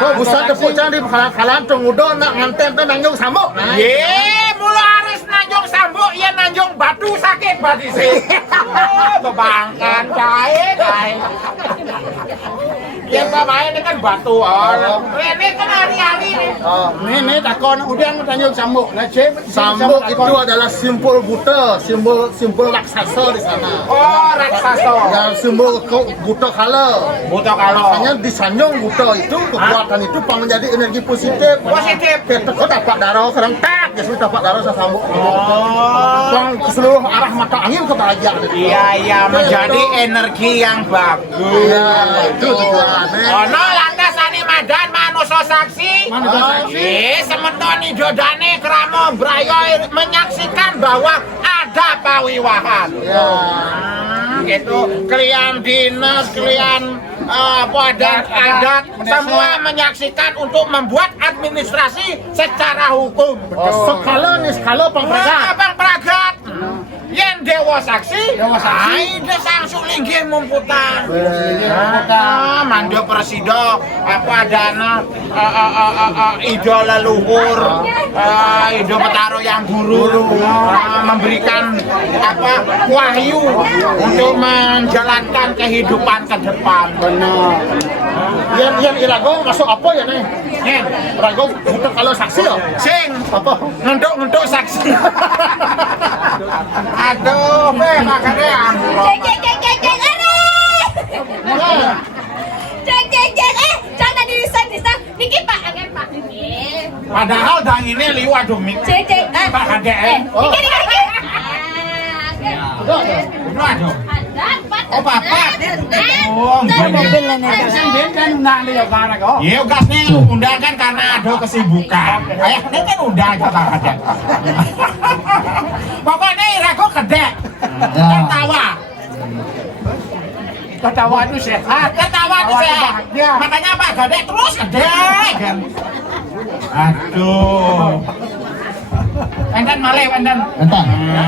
Kok busan tepuk cang di kalah-kalah tungudon nak nganten teh nanjung sambuk. Ye, mula harus nanjung sambuk, ya nanjung batu sakit berarti sih. Bebangkan cair. Yang pemain ini kan batu, ini kan hari-hari nih. Ini takon udah nanjung sambuk. Sambuk itu adalah simbol buta, simbol raksasa di sana. Oh, raksasa. Ya simbol buta kala. Buta kalau. Hanya disanjung buta itu kekuatan itu pang menjadi energi positif. Positif. Kita dapat darah sekarang tak, jadi dapat darah sambuk. Pang ke seluruh arah mata angin kebahagiaan. Iya, menjadi energi yang bagus. Iya, itu tujuannya. Ono lantas ani madan manusa saksi. Sementoni dodane kramo brayo menyaksikan bahwa ada pawiwahan. Ya. Gitu, kalian dinas, kalian adat semua menyaksikan untuk membuat administrasi secara hukum. Skala pengpragat. Pengpragat. Yen dewa saksi, ide sangsung linggih mumputan. Mando presida apa dana ido leluhur, ido petaro yang guru memberikan apa wahyu untuk menjalankan kehidupan ke depan. Benar. Yang irago masuk apa ya nih? Yen, Rago bukan kalau saksi ya? sing Apa? ngenduk saksi. Aduh, makanya jangan dirisan-risan. Niki Pak, angin Pak. padahal dang ini liwat demi. Pak Kade. Niki. Aduh. Oh, Bapak. Oh, Iya, gasnya undang kan karena ada kesibukan. Ini kan undang kata ada. Pokoknya Irago kedek. Ketawa itu sehat. Makanya Pak Gadek terus kedek kan. Aduh. Endan malih, endan.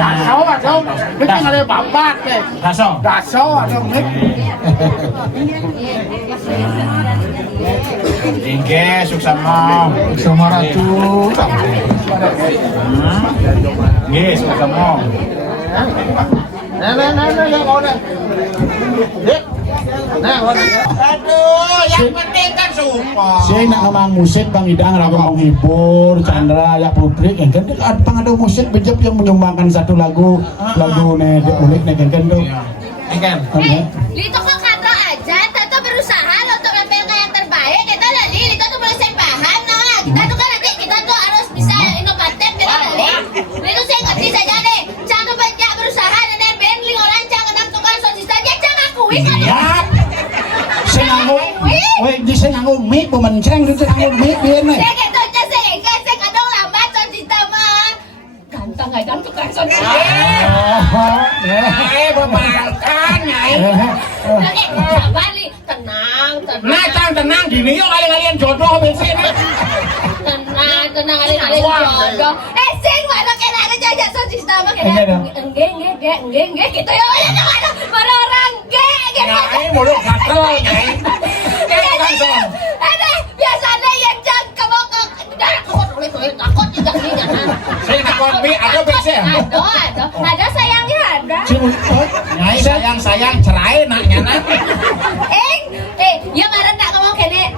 Daso atau kita ngale babat deh. Daso atau Inge suksama. Sama ratu. Nggih, suksama. Nah, yang mana? Dek. Nah, Aduh, yang penting kan support. Saya nak ngomong musik Bang Idang lagu menghibur, Chandra ya publik yang kan ada musik bejep yang menyumbangkan satu lagu nih unik nih kan tuh. Engken. Lito kok kata aja, Tato berusaha untuk menampilkan yang terbaik. Kita lali, Lito tuh boleh saya paham, nah. Kita tuh kan nanti kita tuh harus bisa inovatif, kita lali. Lito saya ngerti saja deh. Jangan banyak berusaha, nenek band, orang jangan enam tukang sosial dia jangan akui kan. Siap. Saya nganggung, weh di saya nganggung mic pemenceng itu nganggung mic biar nih. Saya gitu aja saya kadang lambat sosial mah. Ganteng aja tukang sosial. Bebangkan, Nyai. Oke, sabar nih, tenang. Nah, tenang gini yuk kalian jodoh bensin. Tenang kalian jodoh. Sing mana kena ada jajak sosial mah kena. Enggak gitu ya. Mana orang gitu. Nyai mulut gatel, Nyai. Ada biasanya yang jangan kebokok. Takut juga nih jangan. Saya takut ada bensin. Ada sayangnya ada. Nyai sayang cerai naknya nak. Ya karena tak ngomong kene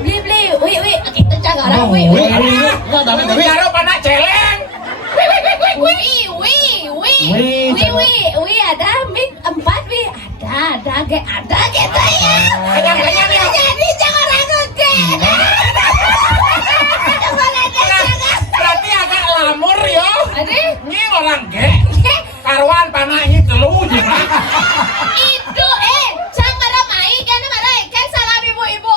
beli wi kita jangan orang wi Karo panak celeng. wi ada mik 4 wi ada gitu ya. Jadi jangan ragu ke. Berarti agak lamur yo. Ade Ini orang ge. Karuan panak ini telu gimana? itu jangan ramai kan malaikat salam ibu-ibu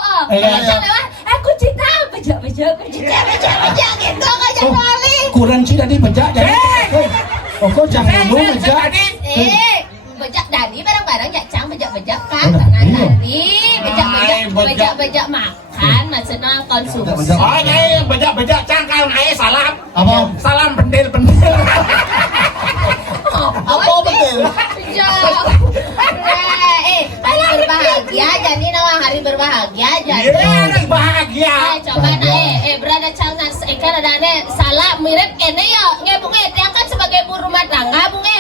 aku cinta bejak gitu aja kali Kurang sih tadi bejak jadi. Oh kok jangan dulu bejak. bejak dadi barang-barang ya cang bejak kan tenang tadi bejak makan maksudnya konsumsi. Oh Nyai bejak cangkal Nyai salam. Apa? Salam pendil. apa betul? Paling berbahagia berbahagia jadi nama hari berbahagia jadi. Iya, harus bahagia. Coba berada cangan ikan ada salah mirip ini ya ngebunge dia kan sebagai ibu rumah tangga bunge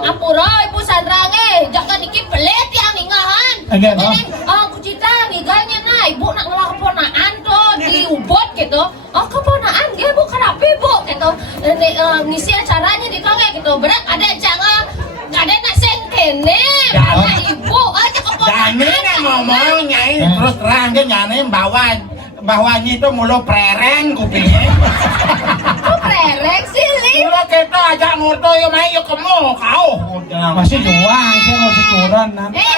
apuro ibu Sandra jangan dikit pelit yang ningahan ini kucita ngiganya nah ibu nak ngelah keponaan tuh di ubot gitu keponaan dia bu kenapa ibu gitu ngisi acaranya di kayak gitu berat ada jangan ada nak sengkene mana ibu aja keponaan Dani ngomong nyai terus terang dia nyane bawahnya itu mulu prereng kupingnya. kok prerek sih Li Mulu kita ajak moto yo main yo kemo kau. Masih doang, saya mau syukuran nan. Li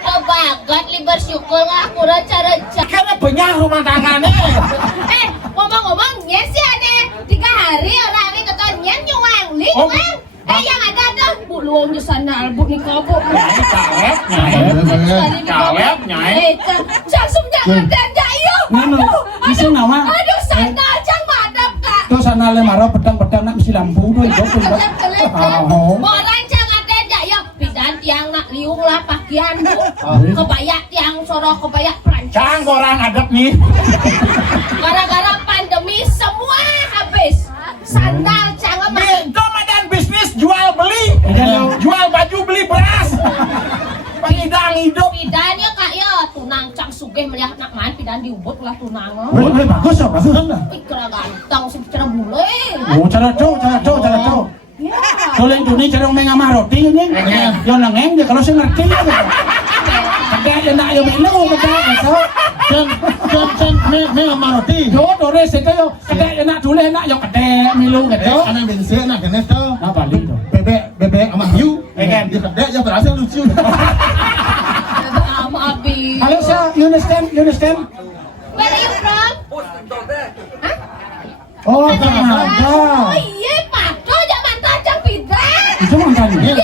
kebagat li bersyukur nggak kurang cara Karena banyak rumah tangganya. ngomong-ngomong ya sih ada 3 hari orang ini ketonyan nyuang Li nyuang yang ada tuh bu luang di sana bu nikah bu Nyai kalep, kalep nyai. langsung jangan dan iyo Bisa nama? aduh sandal cang madap kak Tuh sana lemaro pedang-pedang nak mesti lampu tuh itu pun. orang cang ada iyo pidan tiang nak liung lah pakaian bu kebayak tiang soroh kebayak perancang Cang orang adep nih. gara-gara pandemi semua habis sandal cang Komandan bisnis jual beli, jual baju beli beras. Pengidang hidup. pidannya kak ya tunang cang sugih melihat nak main pidan diubut lah tunang Boleh bagus ya, bagus kan? pikir ganteng sih cara bule Oh, cara cok. ya Kalau yang dunia cara mengamah roti ini, yang nangeng dia kalau saya ngerti ya. Ada yang nak yang melu kerja, so. Cen mengamah roti. Yo, dores itu yo. Ada yang nak dulu nak yang ada melu gitu. Anak bensin nak kena tahu. Nah balik tuh. Bebek sama hiu. Dia kedek ya berasa lucu. abi Halo sir, you understand? where are you from Oh, Kanada. oh iya pato zaman tajam pidan Itu mantannya.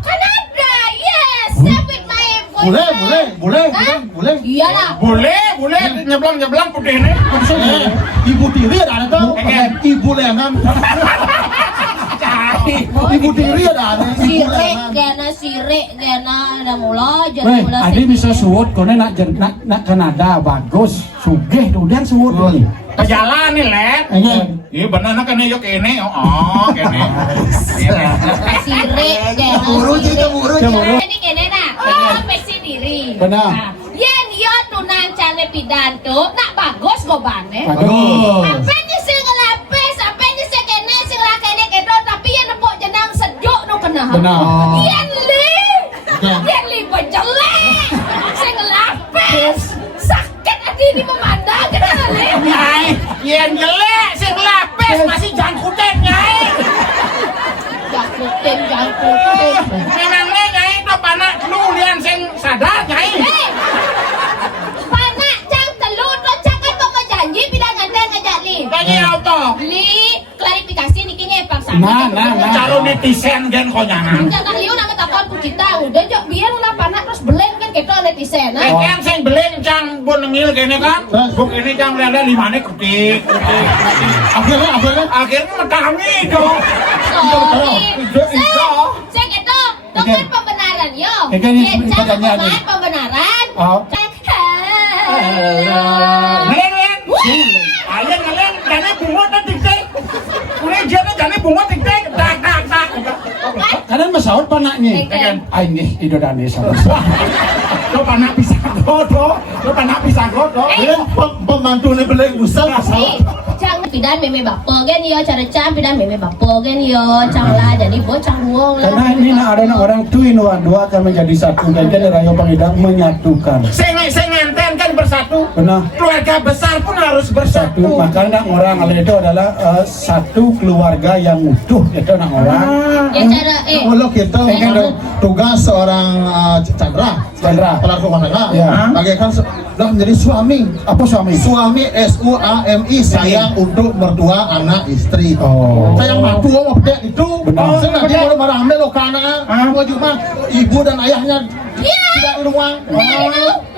Kanada yes saya with my boyfriend Boleh. iyalah Boleh nyeblang putih ini. Ibu tiri ada tuh. Ibu lengan. Ibu tiri ada. Sirik gana ada mula jadi Weh, mula adi bisa suwut, kone nak Kanada bagus, sugih tuh dan suwut ini. Jalan nih let. Iya benar nak kena yuk ini. Oh kene. sirik gana Buru ini kene nak peksi diri Benar. yen yo tunang cane pidan tuh nak bagus go bane Bagus. apa nih sing ngelapis apa nih sing kene sing lakene kedo tapi yen nepok jenang sejuk nu kena Benar. yen li jelek sing ngelapis sakit hati ini memandang kena li Nyai, yang jelek sing lapis masih jangkutin nyai. jangkutin Memangnya nyai itu panak lu lian sing sadar nyai. panak cang telu to cang kan kok janji pidan nganten ngajak li Janji apa? li klarifikasi niki ngepang Nah. Caro netizen gen konyangan. jangan liu nama takon ku cita udah jok biar lah panak terus belen kan kita netizen Kan sing beli cang bon ngil kene kan. Buk ini cang lele limane kutik. Akhirnya mentangi dong. saya gitu dengan pembenaran yo Ini jangan pertanyaannya. pembenaran Oh. Ngelen. Ayo ngelen jane bunga ta tiktek. Kuwi jane bunga tiktek. Tak. Kalian masaut panaknya. Ah ini idodane sama. Lo panak pisang godo. Pembantu nih beli usah. jangan pidan meme bapo gen yo cara cam pidan meme bapo gen yo cang lah jadi bocang buong lah Karena ini ada orang two in one, dua akan menjadi satu dan jadi Rayo Pangidang menyatukan. Saya ngenten kan bersatu. Benar. Keluarga besar pun harus Satu, bersatu. makanya orang ala itu adalah satu keluarga yang utuh itu orang orang. ya cara Kalau kita tugas seorang Chandra pelaku rumah tangga, Ya. bagaikan sudah menjadi suami. Apa suami? Suami SUAMI sayang untuk mertua anak istri. Oh. Sayang matu mau pedek itu. Benar. Saya nanti kalau marah lo karena cuma ibu dan ayahnya tidak di rumah.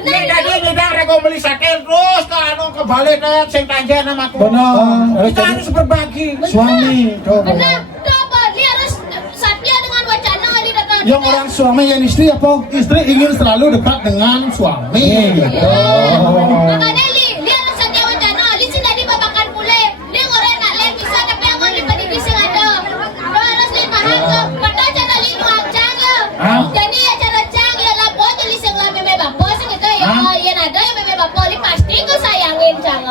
Nek tadi nyedang reko beli sakit terus ke anu kebalik nek sing tanjen sama aku. Benar. Kita harus berbagi. Suami. Coba. benar coba dia harus satya dengan wacana ali data Yang orang suami yang istri apa? Istri ingin selalu dekat dengan suami. Gitu. Makanya li harus setia wacana, li sudah dibabakan pule. Li orang nak lihat bisa tapi aku li pada bisa ada. Lo harus li paham tuh. Pada cara li nuang cang yo. Jadi ya cara cang ya lapo tuh li sing la meme bapo sing itu ya. Yang ada ya meme bapo li pasti ku sayangin cang.